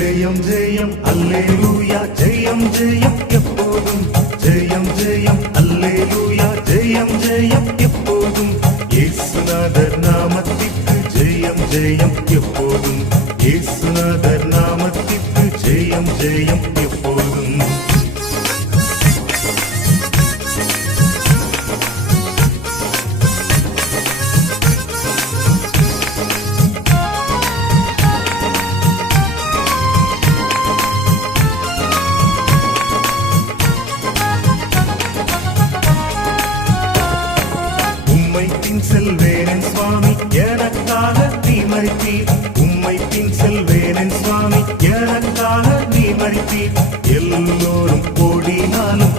ஜெயம் ஜெயம் அல்லேலூயா ஜெயம் ஜெயம் எப்போதும் ஜெயம் ஜெயம் அல்லேலூயா ஜெயம் ஜெயம் எப்போதும் இயேசுநாதர் நாமத்திற்கு ஜெயம் ஜெயம் எப்போதும் இயேசுநாதர் நாமத்திற்கு ஜெயம் ஜெயம் எப்போதும் பின் செல்வேனன் சுவாமி எனக்காக நீ மரித்தீர் உம்மை பின் செல்வேனன் சுவாமி எனக்காக நீ மரித்தீர் எல்லோரும் ஓடினாலும்